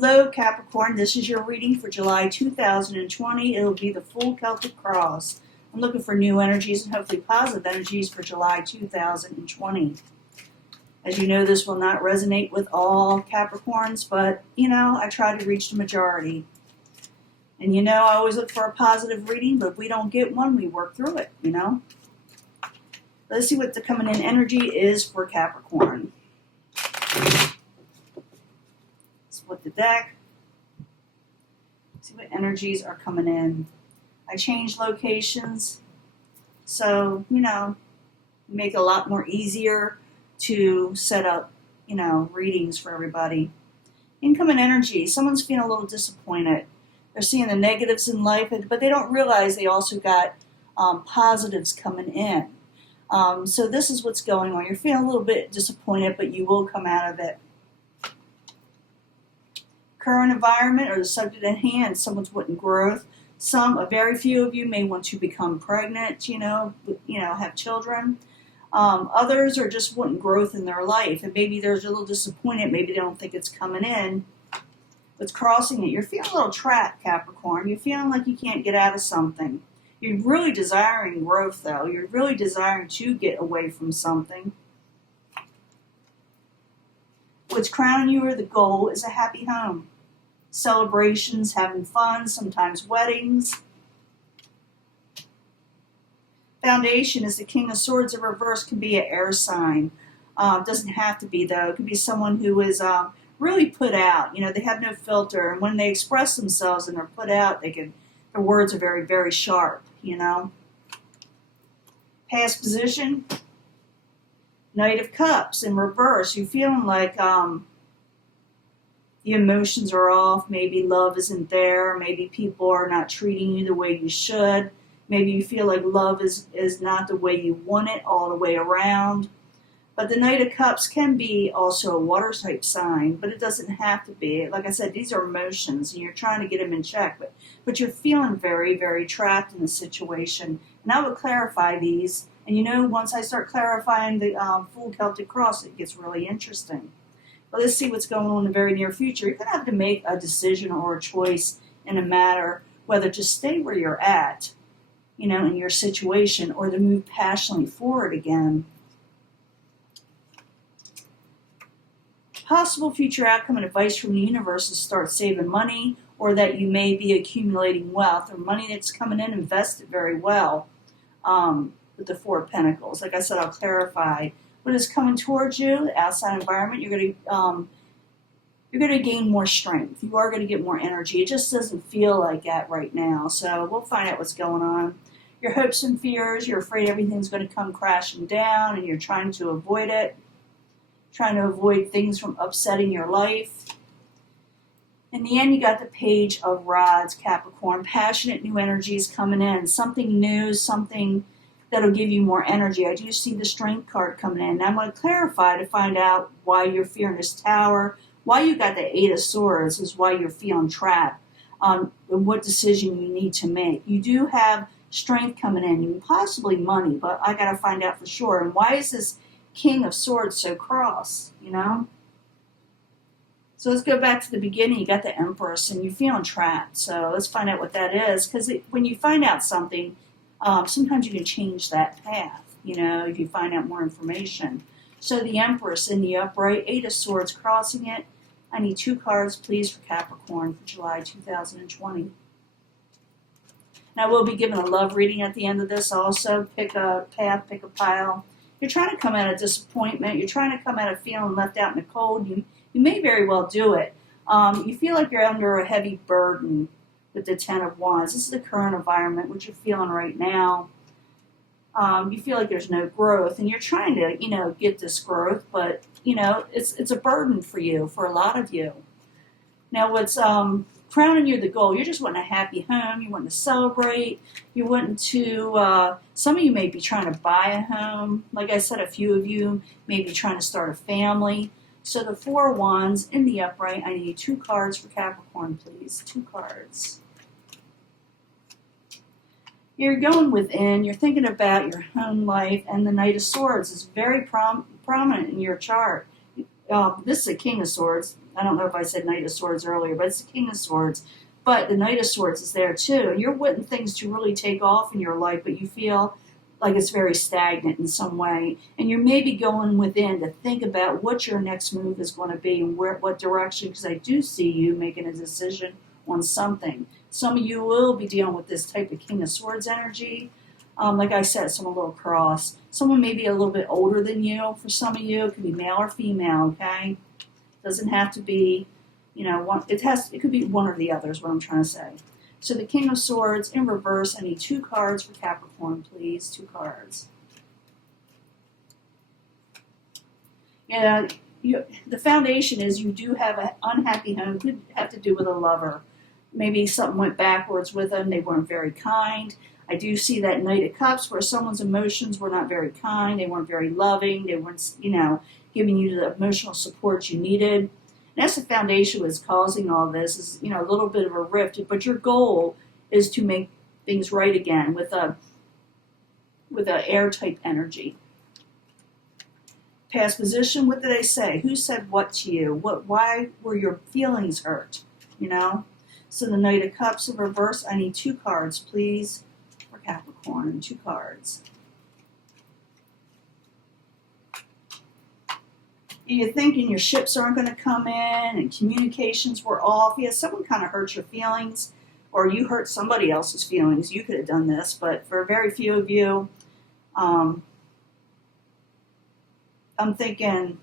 Hello Capricorn, this is your reading for July 2020. It'll be the full Celtic cross. I'm looking for new energies and hopefully positive energies for July 2020. As you know, this will not resonate with all Capricorns, but I try to reach the majority. And I always look for a positive reading, but if we don't get one, we work through it, Let's see what the coming in energy is for Capricorn. Split the deck. See what energies are coming in. I changed locations, so make it a lot more easier to set up readings for everybody. Incoming energy. Someone's feeling a little disappointed. They're seeing the negatives in life, but they don't realize they also got positives coming in. So this is what's going on. You're feeling a little bit disappointed, but you will come out of it. Current environment or the subject at hand, someone's wanting growth. A very few of you may want to become pregnant, have children. Others are just wanting growth in their life, and maybe they're a little disappointed. Maybe they don't think it's coming in. It's crossing it. You're feeling a little trapped, Capricorn. You're feeling like you can't get out of something. You're really desiring growth, though. You're really desiring to get away from something. What's crowning you or the goal is a happy home. Celebrations, having fun, sometimes weddings. Foundation is the King of Swords in reverse, can be an air sign. Doesn't have to be, though. It could be someone who is really put out. They have no filter, and when they express themselves and they're put out, their words are very, very sharp, Past position, Knight of Cups in reverse. You're feeling like the emotions are off. Maybe love isn't there. Maybe people are not treating you the way you should. Maybe you feel like love is not the way you want it all the way around. But the Knight of Cups can be also a water type sign, but it doesn't have to be. Like I said, these are emotions, and you're trying to get them in check. But you're feeling very, very trapped in the situation. And I would clarify these. And once I start clarifying the full Celtic cross, it gets really interesting. But let's see what's going on in the very near future. You're going to have to make a decision or a choice in a matter whether to stay where you're at, in your situation, or to move passionately forward again. Possible future outcome and advice from the universe is start saving money, or that you may be accumulating wealth or money that's coming in invested very well with the Four of Pentacles. Like I said, I'll clarify. What is coming towards you, the outside environment, you're going to gain more strength. You are going to get more energy. It just doesn't feel like that right now. So we'll find out what's going on. Your hopes and fears, you're afraid everything's going to come crashing down, and you're trying to avoid it. Trying to avoid things from upsetting your life. In the end, you got the Page of Rods, Capricorn. Passionate new energies coming in. Something new, something that'll give you more energy. I do see the Strength card coming in. Now I'm going to clarify to find out why you're fearing this Tower. Why you got the Eight of Swords is why you're feeling trapped. And what decision you need to make. You do have Strength coming in, and possibly money, but I got to find out for sure. And why is this King of Swords so cross, So let's go back to the beginning. You got the Empress, and you're feeling trapped. So let's find out what that is. Because when you find out something, sometimes you can change that path, if you find out more information. So the Empress in the upright, Eight of Swords crossing it. I need 2 cards, please, for Capricorn for July 2020. And I will be giving a love reading at the end of this also. Pick a path, pick a pile. You're trying to come out of disappointment. You're trying to come out of feeling left out in the cold. You may very well do it. You feel like you're under a heavy burden with the Ten of Wands. This is the current environment, what you're feeling right now. You feel like there's no growth, and you're trying to, get this growth, but, it's a burden for you, for a lot of you. Now, what's crowning you the goal, you're just wanting a happy home, you want to celebrate, you want to, some of you may be trying to buy a home. Like I said, a few of you may be trying to start a family. So the Four of Wands in the upright, I need 2 cards for Capricorn, please. 2 cards. You're going within, you're thinking about your home life, and the Knight of Swords is very prominent in your chart. This is a King of Swords. I don't know if I said Knight of Swords earlier, but it's the King of Swords. But the Knight of Swords is there too. And you're wanting things to really take off in your life, but you feel like it's very stagnant in some way. And you're maybe going within to think about what your next move is going to be and what direction, because I do see you making a decision on something. Some of you will be dealing with this type of King of Swords energy. Like I said, someone a little cross. Someone maybe a little bit older than you. For some of you, it could be male or female, okay? Doesn't have to be, it could be one or the other is what I'm trying to say. So the King of Swords in reverse. I need 2 cards for Capricorn, please. 2 cards. Yeah, the foundation is you do have an unhappy home. Could have to do with a lover. Maybe something went backwards with them. They weren't very kind. I do see that Knight of Cups where someone's emotions were not very kind. They weren't very loving. They weren't, giving you the emotional support you needed. And that's the foundation that's causing all this is, a little bit of a rift. But your goal is to make things right again with a air type energy. Past position, what did I say? Who said what to you? Why were your feelings hurt? So the Knight of Cups in reverse. I need 2 cards, please. Capricorn, 2 cards. You're thinking your ships aren't going to come in and communications were off. Yeah, someone kind of hurt your feelings or you hurt somebody else's feelings. You could have done this, but for very few of you, I'm thinking,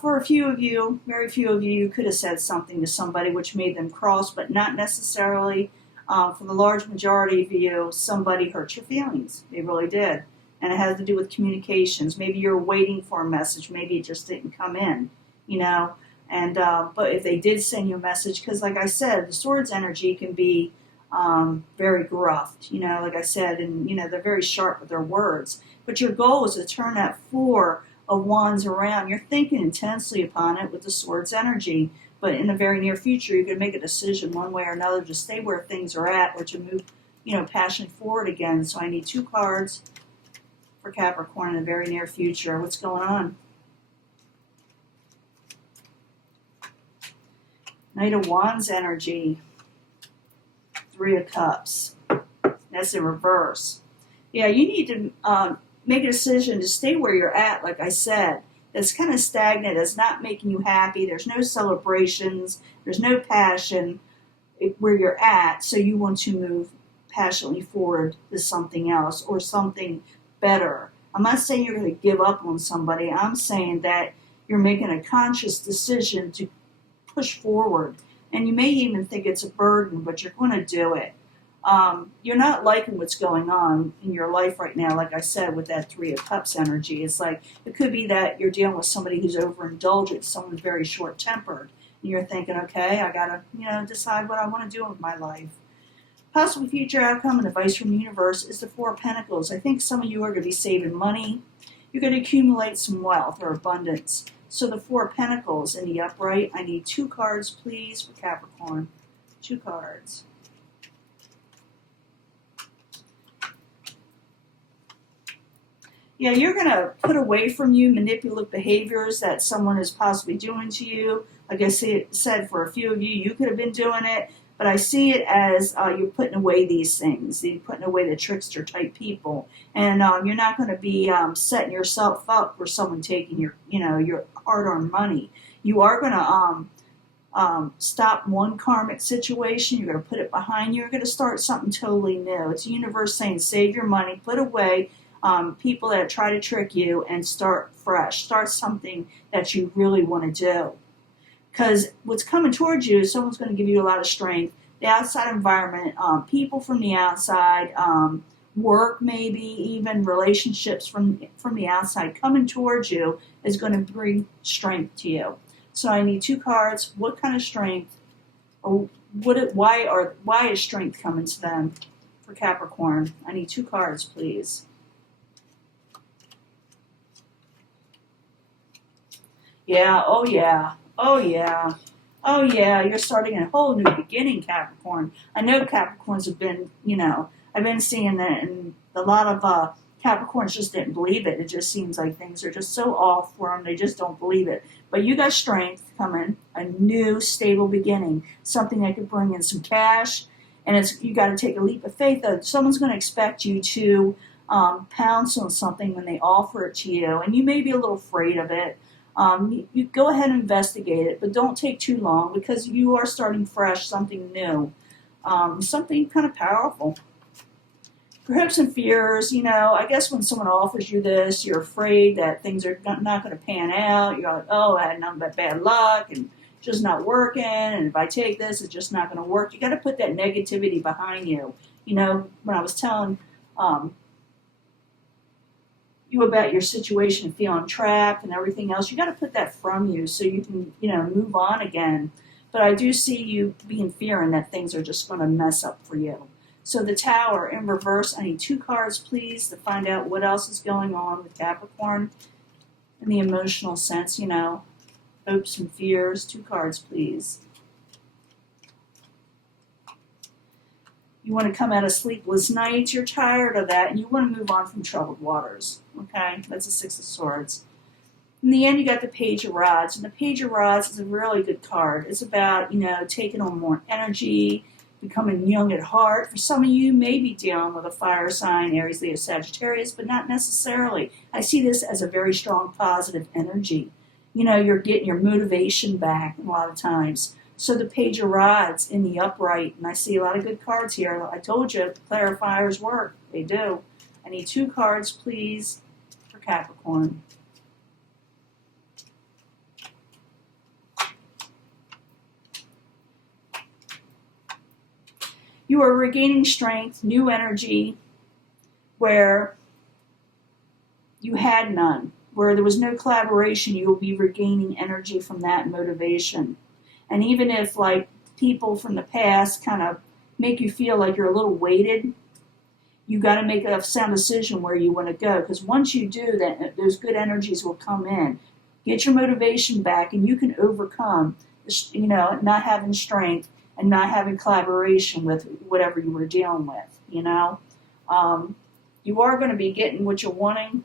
for a few of you, very few of you, you could have said something to somebody which made them cross, but not necessarily. For the large majority of you, somebody hurt your feelings. They really did. And it has to do with communications. Maybe you're waiting for a message. Maybe it just didn't come in, And but if they did send you a message, because like I said, the Swords energy can be very gruff, like I said, and, they're very sharp with their words. But your goal is to turn that 4 of Wands around. You're thinking intensely upon it with the Swords energy. But in the very near future, you're going to make a decision one way or another to stay where things are at or to move, passion forward again. So I need 2 cards for Capricorn in the very near future. What's going on? Knight of Wands energy. 3 of Cups. That's in reverse. Yeah, you need to make a decision to stay where you're at, like I said. That's kind of stagnant, it's not making you happy, there's no celebrations, there's no passion where you're at, so you want to move passionately forward to something else or something better. I'm not saying you're going to give up on somebody, I'm saying that you're making a conscious decision to push forward. And you may even think it's a burden, but you're going to do it. You're not liking what's going on in your life right now, like I said, with that 3 of Cups energy. It's like, it could be that you're dealing with somebody who's overindulgent, someone's very short-tempered, and you're thinking, okay, I got to, decide what I want to do with my life. Possible future outcome and advice from the universe is the 4 of Pentacles. I think some of you are going to be saving money. You're going to accumulate some wealth or abundance. So the 4 of Pentacles in the upright, I need 2 cards, please, for Capricorn. 2 cards. Yeah, you're going to put away from you manipulative behaviors that someone is possibly doing to you. Like I said, for a few of you, you could have been doing it, but I see it as you're putting away these things. You're putting away the trickster type people, and you're not going to be setting yourself up for someone taking your hard-earned money. You are going to stop one karmic situation. You're going to put it behind you. You're going to start something totally new. It's the universe saying, save your money, put away people that try to trick you, and start fresh. Start something that you really want to do. Because what's coming towards you, someone's going to give you a lot of strength. The outside environment, people from the outside, work maybe, even relationships from the outside coming towards you is going to bring strength to you. So I need 2 cards. What kind of strength, or why is strength coming to them for Capricorn? I need 2 cards, please. Yeah, oh yeah, oh yeah, oh yeah, you're starting a whole new beginning, Capricorn. I know Capricorns have been, I've been seeing that in a lot of Capricorns just didn't believe it. It just seems like things are just so off for them. They just don't believe it. But you got strength coming, a new stable beginning, something that could bring in some cash. And you got to take a leap of faith. Though someone's going to expect you to pounce on something when they offer it to you, and you may be a little afraid of it. You go ahead and investigate it, but don't take too long because you are starting fresh, something new, something kind of powerful. For hopes and fears, I guess when someone offers you this, you're afraid that things are not going to pan out. You're like, oh, I had nothing but bad luck and just not working. And if I take this, it's just not going to work. You got to put that negativity behind you. When I was telling you about your situation and feeling trapped and everything else, you got to put that from you so you can, move on again. But I do see you being fearing that things are just going to mess up for you. So the Tower in reverse, I need 2 cards, please, to find out what else is going on with Capricorn in the emotional sense, hopes and fears. 2 cards, please. You want to come out of sleepless nights. You're tired of that, and you want to move on from troubled waters. Okay, that's a 6 of Swords. In the end, you got the Page of Rods, and the Page of Rods is a really good card. It's about, taking on more energy, becoming young at heart. For some of you, may be dealing with a fire sign, Aries, Leo, Sagittarius, but not necessarily. I see this as a very strong positive energy. You're getting your motivation back a lot of times. So the Page of Rods in the upright, and I see a lot of good cards here. I told you, clarifiers work. They do. I need 2 cards, please, for Capricorn. You are regaining strength, new energy, where you had none. Where there was no collaboration, you will be regaining energy from that motivation. And even if, people from the past kind of make you feel like you're a little weighted, you got to make a sound decision where you want to go. Because once you do that, those good energies will come in. Get your motivation back, and you can overcome, not having strength and not having collaboration with whatever you were dealing with, You are going to be getting what you're wanting,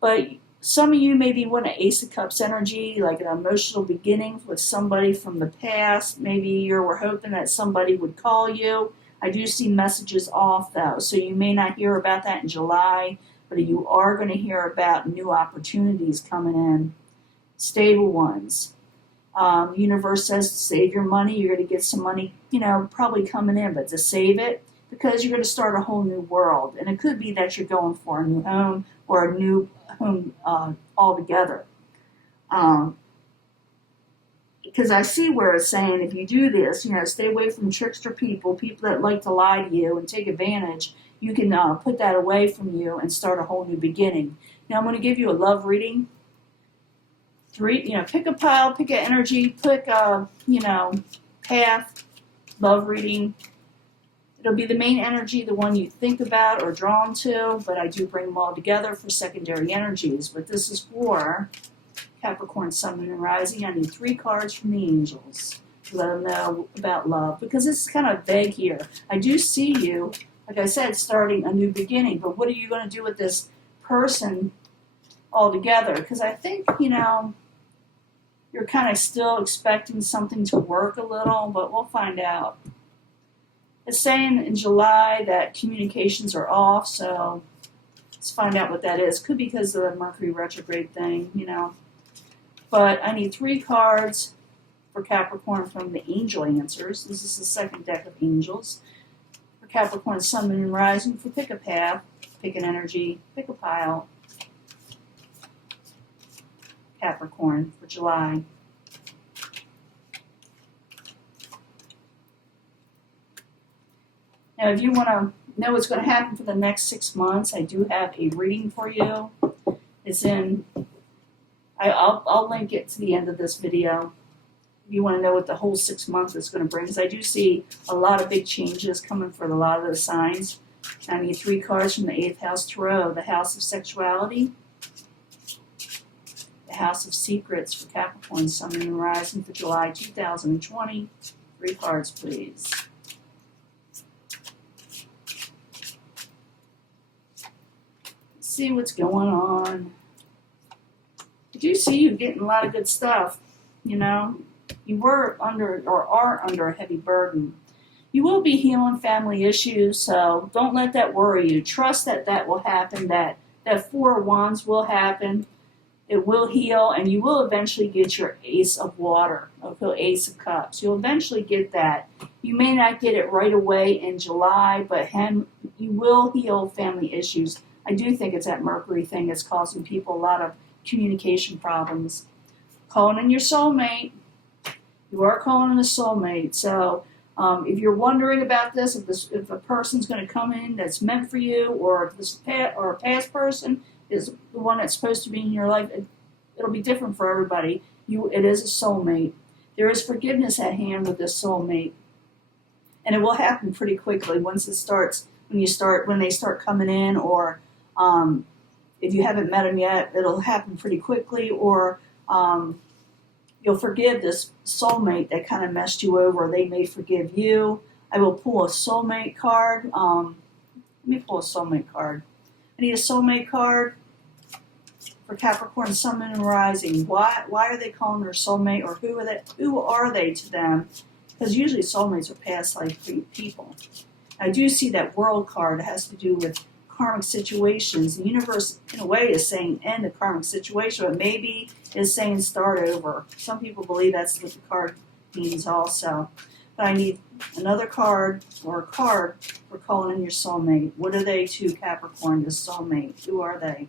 but some of you maybe want an Ace of Cups energy, like an emotional beginning with somebody from the past. Maybe you were hoping that somebody would call you. I do see messages off, though, so you may not hear about that in July, but you are going to hear about new opportunities coming in, stable ones. The universe says to save your money. You're going to get some money, probably coming in, but to save it because you're going to start a whole new world. And it could be that you're going for a new home or a new home altogether. Because I see where it's saying if you do this, stay away from trickster people that like to lie to you and take advantage. You can put that away from you and start a whole new beginning. Now I'm going to give you a love reading. 3, pick a pile, pick an energy, pick a, path, love reading. It'll be the main energy, the one you think about or drawn to, but I do bring them all together for secondary energies. But this is for Capricorn, Sun, Moon, and Rising. I need 3 cards from the angels to let them know about love, because it's kind of vague here. I do see you, like I said, starting a new beginning, but what are you going to do with this person altogether? Because I think, you're kind of still expecting something to work a little, but we'll find out. It's saying in July that communications are off, so let's find out what that is. Could be because of the Mercury retrograde thing, But I need 3 cards for Capricorn from the angel answers. This is the second deck of angels. For Capricorn, Sun, Moon, and Rising, for pick a path, pick an energy, pick a pile. Capricorn for July. Now, if you want to know what's going to happen for the next 6 months, I do have a reading for you. It's in, I'll link it to the end of this video. If you want to know what the whole 6 months is going to bring, because I do see a lot of big changes coming for a lot of the signs. I need 3 cards from the 8th House Tarot, the House of Sexuality, the House of Secrets for Capricorn, Sun, Moon, and Rising for July 2020. 3 cards, please. see what's going on. I do see you getting a lot of good stuff. You know, you were under or are under a heavy burden. You will be healing family issues, so don't let that worry you. Trust that that will happen, that Four of Wands will happen. It will heal, and you will eventually get your Ace of Water, okay, Ace of Cups. You'll eventually get that. You may not get it right away in July, but you will heal family issues. I do think it's that Mercury thing that's causing people a lot of communication problems. Calling in your soulmate. You are calling in a soulmate. So if you're wondering about this, if a person's going to come in that's meant for you, or if this a past person is the one that's supposed to be in your life, it'll be different for everybody. It is a soulmate. There is forgiveness at hand with this soulmate, and it will happen pretty quickly once it starts. When they start coming in, or if you haven't met them yet, it'll happen pretty quickly. Or you'll forgive this soulmate that kind of messed you over. They may forgive you. I will pull a soulmate card. Let me pull a soulmate card. I need a soulmate card for Capricorn, Sun, Moon, and Rising. Why are they calling their soulmate, or who are they to them? Because usually soulmates are past life people. I do see that World card. It has to do with karmic situations. The universe, in a way, is saying end a karmic situation, but maybe is saying start over. Some people believe that's what the card means also. But I need another card, or a card for calling in your soulmate. What are they to Capricorn, the soulmate? Who are they?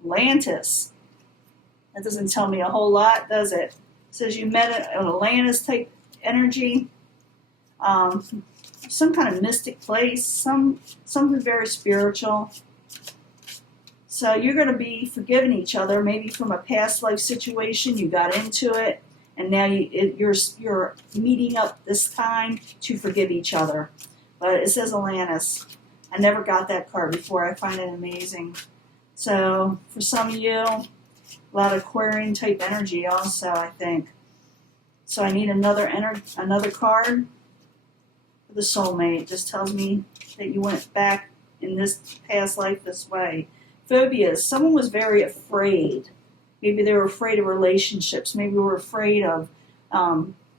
Atlantis. That doesn't tell me a whole lot, does it? It says you met an Atlantis type energy. Some kind of mystic place, something very spiritual. So you're going to be forgiving each other, maybe from a past life situation. You got into it, and now you're meeting up this time to forgive each other. But it says Atlantis. I never got that card before. I find it amazing. So for some of you, a lot of Aquarian type energy also, I think. So I need another card for the soulmate. It just tells me that you went back in this past life this way. Phobias. Someone was very afraid. Maybe they were afraid of relationships. Maybe they were afraid of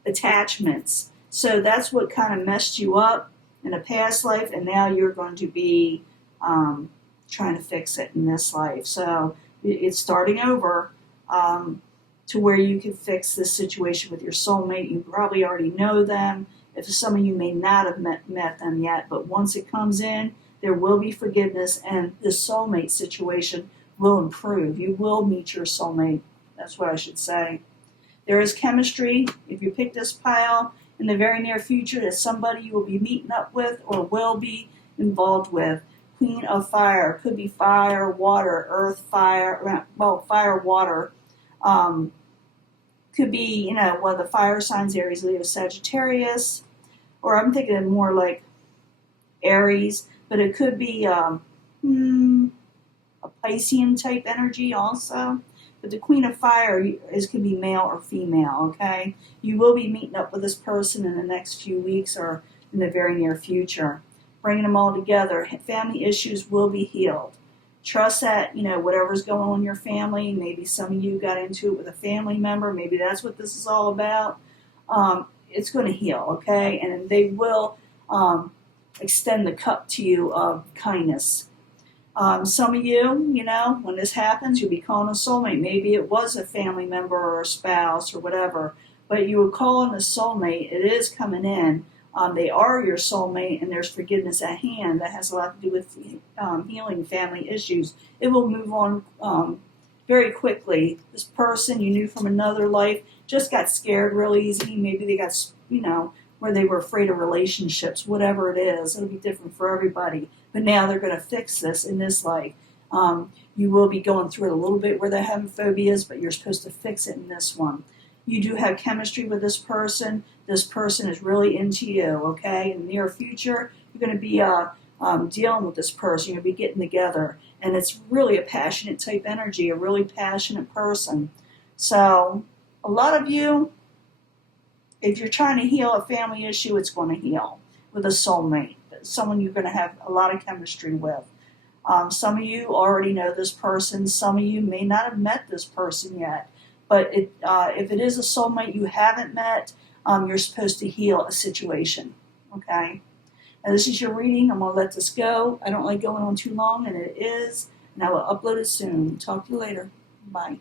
attachments. So that's what kind of messed you up in a past life, and now you're going to be trying to fix it in this life. So it's starting over to where you can fix this situation with your soulmate. You probably already know them. If some of you may not have met them yet, but once it comes in, there will be forgiveness, and the soulmate situation will improve. You will meet your soulmate. That's what I should say. There is chemistry. If you pick this pile in the very near future, there's somebody you will be meeting up with or will be involved with. Queen of Fire. Could be fire, water, earth, fire. Well, fire, water. Could be, one of the fire signs, Aries, Leo, Sagittarius. Or I'm thinking more like Aries. But it could be a Piscean type energy also. But the Queen of Fire could be male or female, okay? You will be meeting up with this person in the next few weeks or in the very near future. Bringing them all together. Family issues will be healed. Trust that, whatever's going on in your family, maybe some of you got into it with a family member, maybe that's what this is all about. It's going to heal, okay? And they will extend the cup to you of kindness. Some of you, when this happens, you'll be calling a soulmate. Maybe it was a family member or a spouse or whatever, but you would call in a soulmate. It is coming in. They are your soulmate, and there's forgiveness at hand. That has a lot to do with healing family issues. It will move on very quickly. This person you knew from another life just got scared real easy. Maybe they got, where they were afraid of relationships, whatever it is. It'll be different for everybody. But now they're going to fix this in this life. You will be going through it a little bit where they're having phobias, but you're supposed to fix it in this one. You do have chemistry with this person. This person is really into you, okay? In the near future, you're going to be dealing with this person. You're going to be getting together. And it's really a passionate type energy, a really passionate person. So a lot of you, if you're trying to heal a family issue, it's going to heal with a soulmate. someone you're going to have a lot of chemistry with. Some of you already know this person. Some of you may not have met this person yet. But if it is a soulmate you haven't met, you're supposed to heal a situation. Okay? Now, this is your reading. I'm going to let this go. I don't like going on too long, and it is. And I will upload it soon. Talk to you later. Bye.